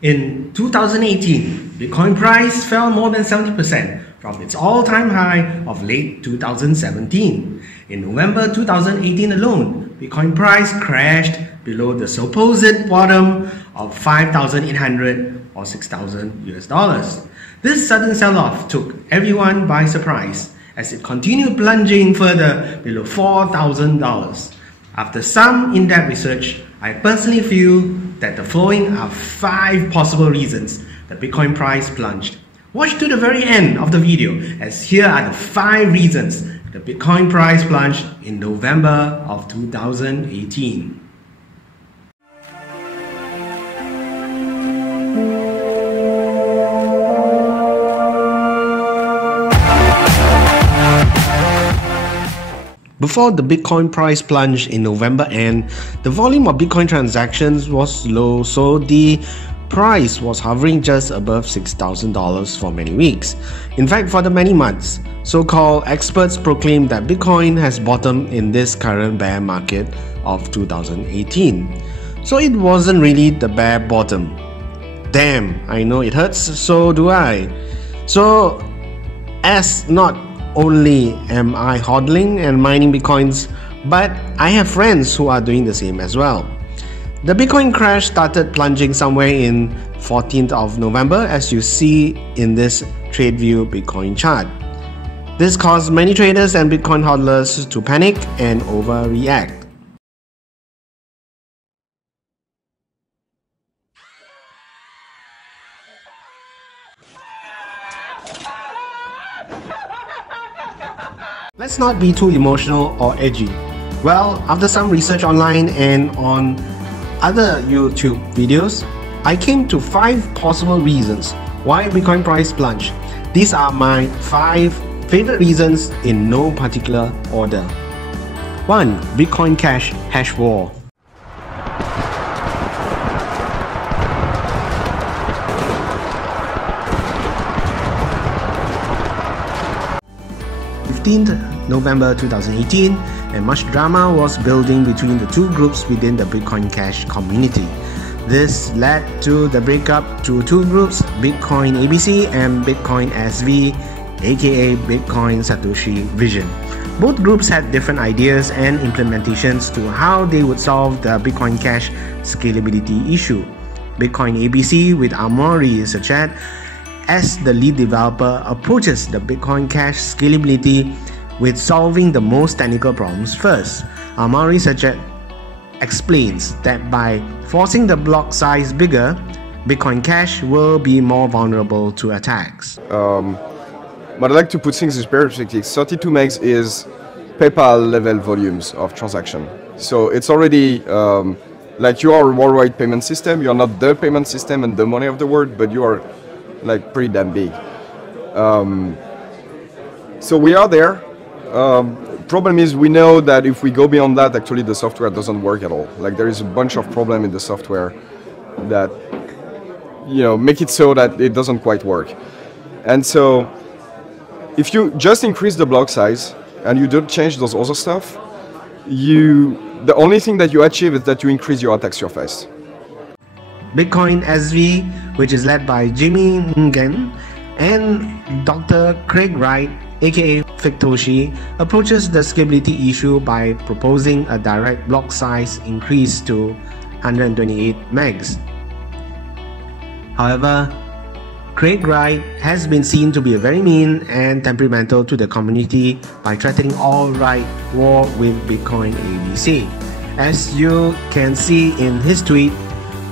In 2018, Bitcoin price fell more than 70% from its all-time high of late 2017. In November 2018 alone, Bitcoin price crashed below the supposed bottom of 5,800 or 6,000 US dollars. This sudden sell-off took everyone by surprise as it continued plunging further below $4,000. After some in-depth research, I personally feel that the following are 5 possible reasons the Bitcoin price plunged. Watch to the very end of the video, as here are the 5 reasons the Bitcoin price plunged in November of 2018. Before the Bitcoin price plunged in November end, the volume of Bitcoin transactions was low, so the price was hovering just above $6,000 for many weeks. In fact, for the many months, so-called experts proclaimed that Bitcoin has bottomed in this current bear market of 2018. So it wasn't really the bear bottom. Damn, I know it hurts, so do I. So, as not only am I hodling and mining Bitcoins, but I have friends who are doing the same as well. The Bitcoin crash started plunging somewhere in 14th of November, as you see in this TradeView Bitcoin chart. This caused many traders and Bitcoin hodlers to panic and overreact. Let's not be too emotional or edgy. Well, after some research online and on other YouTube videos, I came to 5 possible reasons why Bitcoin price plunged. These are my 5 favorite reasons in no particular order. 1. Bitcoin Cash hash war. November 2018, and much drama was building between the 2 groups within the Bitcoin Cash community. This led to the breakup to 2 groups, Bitcoin ABC and Bitcoin SV, aka Bitcoin Satoshi Vision. Both groups had different ideas and implementations to how they would solve the Bitcoin Cash scalability issue. Bitcoin ABC with Amaury Sachet as the lead developer approaches the Bitcoin Cash scalability with solving the most technical problems first. Amaury Sachet explains that by forcing the block size bigger, Bitcoin Cash will be more vulnerable to attacks. But I'd like to put things in perspective. 32 megs is PayPal level volumes of transaction. So it's already like you are a worldwide payment system. You're not the payment system and the money of the world, but you are like pretty damn big. So we are there. Problem is we know that if we go beyond that, actually the software doesn't work at all. Like there is a bunch of problem in the software that make it so that it doesn't quite work. And so if you just increase the block size and you don't change those other stuff, the only thing that you achieve is that you increase your attack surface. Bitcoin SV, which is led by Jimmy Nguyen and Dr. Craig Wright, aka Fictoshi, approaches the scalability issue by proposing a direct block size increase to 128 megs. However, Craig Wright has been seen to be very mean and temperamental to the community by threatening all-right war with Bitcoin ABC. As you can see in his tweet,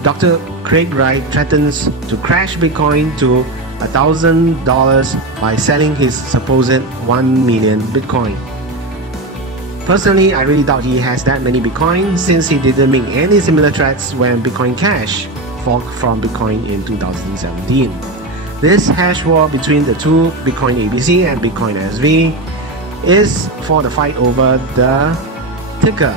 Dr. Craig Wright threatens to crash Bitcoin to $1,000 by selling his supposed 1 million Bitcoin. Personally, I really doubt he has that many Bitcoin since he didn't make any similar threats when Bitcoin Cash forked from Bitcoin in 2017. This hash war between the 2, Bitcoin ABC and Bitcoin SV, is for the fight over the ticker.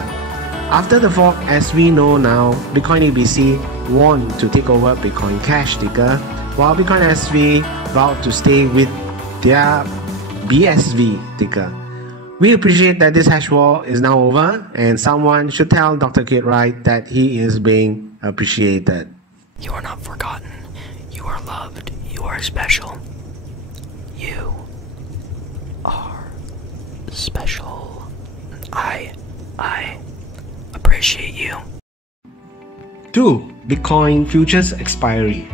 After the fork, as we know now, Bitcoin ABC won to take over Bitcoin Cash ticker, while Bitcoin SV vowed to stay with their BSV ticker. We appreciate that this hash war is now over, and someone should tell Dr. Kid Wright that he is being appreciated. You are not forgotten. You are loved. You are special. You are special. I appreciate you. 2. Bitcoin futures expiry.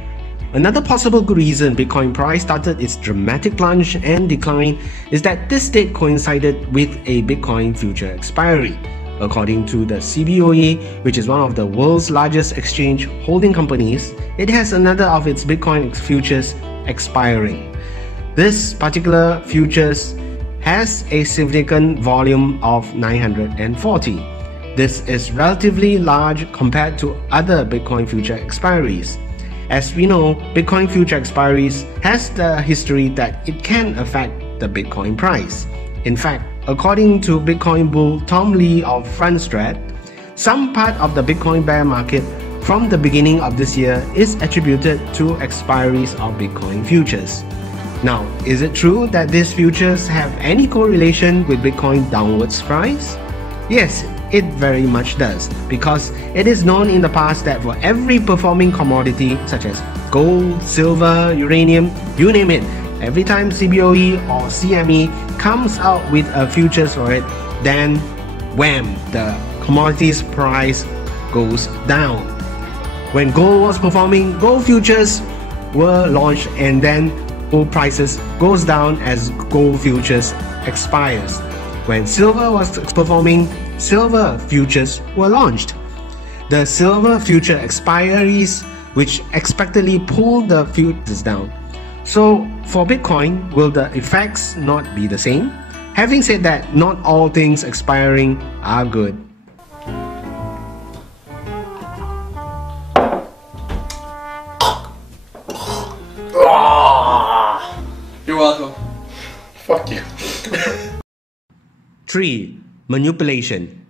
Another possible reason Bitcoin price started its dramatic plunge and decline is that this date coincided with a Bitcoin future expiry. According to the CBOE, which is one of the world's largest exchange holding companies, it has another of its Bitcoin futures expiring. This particular futures has a significant volume of 940. This is relatively large compared to other Bitcoin future expiries. As we know, Bitcoin future expiries has the history that it can affect the Bitcoin price. In fact, according to Bitcoin bull Tom Lee of FrontStrat, some part of the Bitcoin bear market from the beginning of this year is attributed to expiries of Bitcoin futures. Now, is it true that these futures have any correlation with Bitcoin downwards price? Yes, it very much does, because it is known in the past that for every performing commodity such as gold, silver, uranium, you name it, every time CBOE or CME comes out with a futures for it, then wham, the commodity's price goes down. When gold was performing, gold futures were launched, and then gold prices goes down as gold futures expires. When silver was performing, silver futures were launched. The silver future expiries, which expectedly pulled the futures down. So for Bitcoin, will the effects not be the same? Having said that, not all things expiring are good. You're welcome. Fuck you. 3. Manipulation.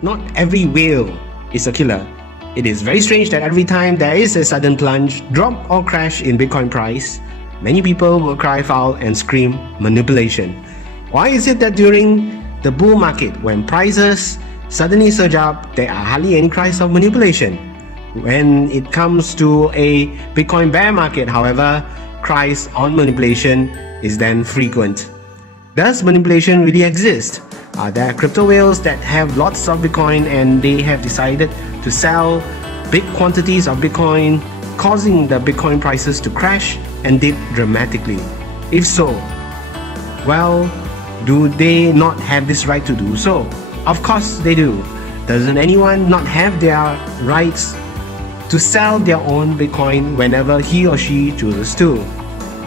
Not every whale is a killer. It is very strange that every time there is a sudden plunge, drop or crash in Bitcoin price, many people will cry foul and scream manipulation. Why is it that during the bull market, when prices suddenly surge up, there are hardly any cries of manipulation? When it comes to a Bitcoin bear market, however, cries on manipulation is then frequent. Does manipulation really exist? Are there crypto whales that have lots of Bitcoin and they have decided to sell big quantities of Bitcoin, causing the Bitcoin prices to crash and dip dramatically? If so, well, do they not have this right to do so? Of course they do. Doesn't anyone not have their rights to sell their own Bitcoin whenever he or she chooses to?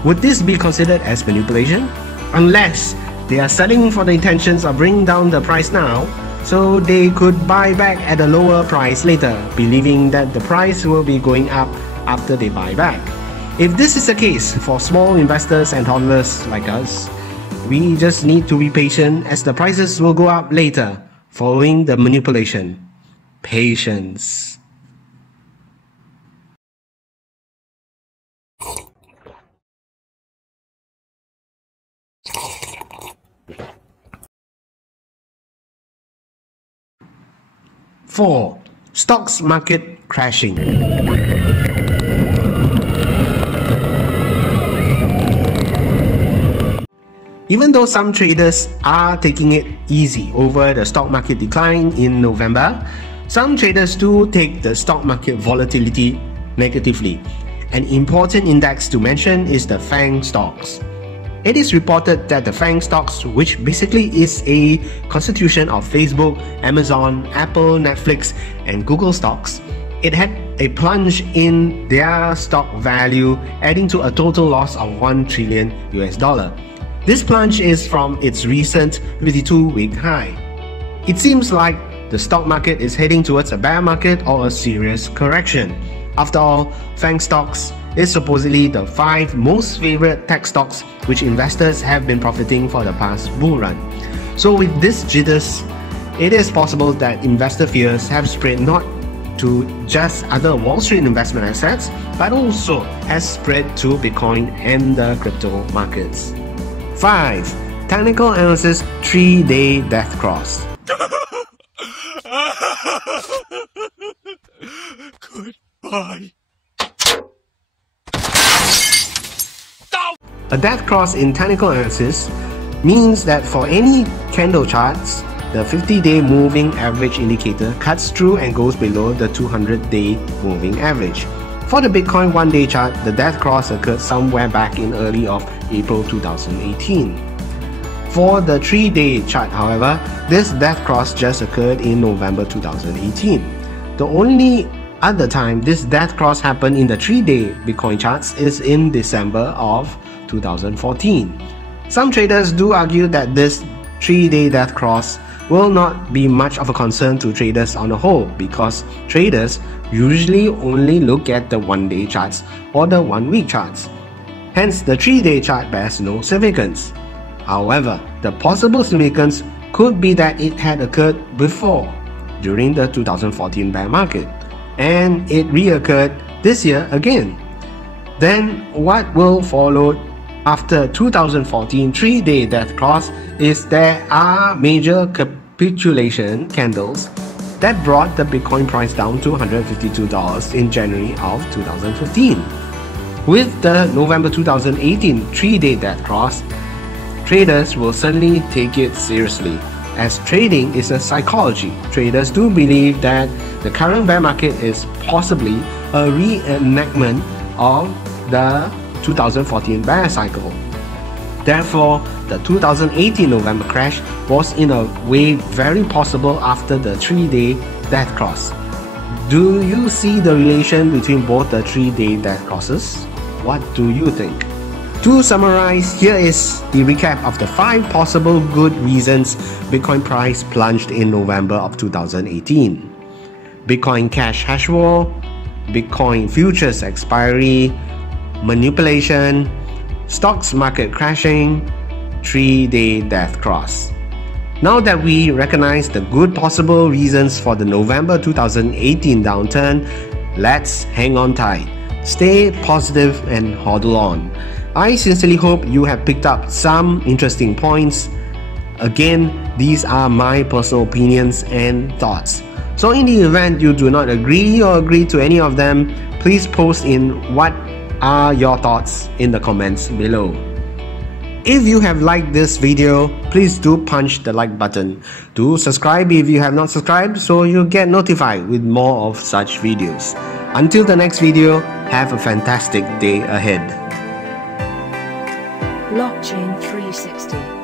Would this be considered as manipulation? Unless they are selling for the intentions of bringing down the price now, so they could buy back at a lower price later, believing that the price will be going up after they buy back. If this is the case for small investors and hodlers like us, we just need to be patient, as the prices will go up later following the manipulation. Patience. 4. Stocks market crashing. Even though some traders are taking it easy over the stock market decline in November, some traders do take the stock market volatility negatively. An important index to mention is the FANG stocks. It is reported that the FANG stocks, which basically is a constitution of Facebook, Amazon, Apple, Netflix, and Google stocks, it had a plunge in their stock value, adding to a total loss of $1 trillion. This plunge is from its recent 52-week high. It seems like the stock market is heading towards a bear market or a serious correction. After all, FANG stocks is supposedly the 5 most favorite tech stocks which investors have been profiting for the past bull run. So with this jitters, it is possible that investor fears have spread not to just other Wall Street investment assets, but also has spread to Bitcoin and the crypto markets. 5. Technical analysis 3-day death cross. Goodbye. A death cross in technical analysis means that for any candle charts, the 50-day moving average indicator cuts through and goes below the 200-day moving average. For the Bitcoin 1-day chart, the death cross occurred somewhere back in early of April 2018. For the 3-day chart, however, this death cross just occurred in November 2018. The only other time this death cross happened in the 3-day Bitcoin charts is in December of 2014. Some traders do argue that this 3-day death cross will not be much of a concern to traders on the whole, because traders usually only look at the 1-day charts or the 1-week charts. Hence, the 3-day chart bears no significance. However, the possible significance could be that it had occurred before, during the 2014 bear market, and it reoccurred this year again. Then what will follow after 2014 3-day death cross is there are major capitulation candles that brought the Bitcoin price down to $152 in January of 2015. With the November 2018 3-day death cross, traders will certainly take it seriously, as trading is a psychology. Traders do believe that the current bear market is possibly a reenactment of the 2014 bear cycle. Therefore, the 2018 November crash was in a way very possible after the 3-day death cross. Do you see the relation between both the 3-day death crosses? What do you think? To summarize, here is the recap of the 5 possible good reasons Bitcoin price plunged in November of 2018. Bitcoin cash hash war, Bitcoin futures expiry, manipulation, stocks market crashing, 3-day death cross. Now that we recognize the good possible reasons for the November 2018 downturn, let's hang on tight, stay positive and hodl on. I sincerely hope you have picked up some interesting points. Again, these are my personal opinions and thoughts. So in the event you do not agree or agree to any of them, please post in what are your thoughts in the comments below. If you have liked this video, please do punch the like button. Do subscribe if you have not subscribed so you get notified with more of such videos. Until the next video, have a fantastic day ahead. Blockchain 360.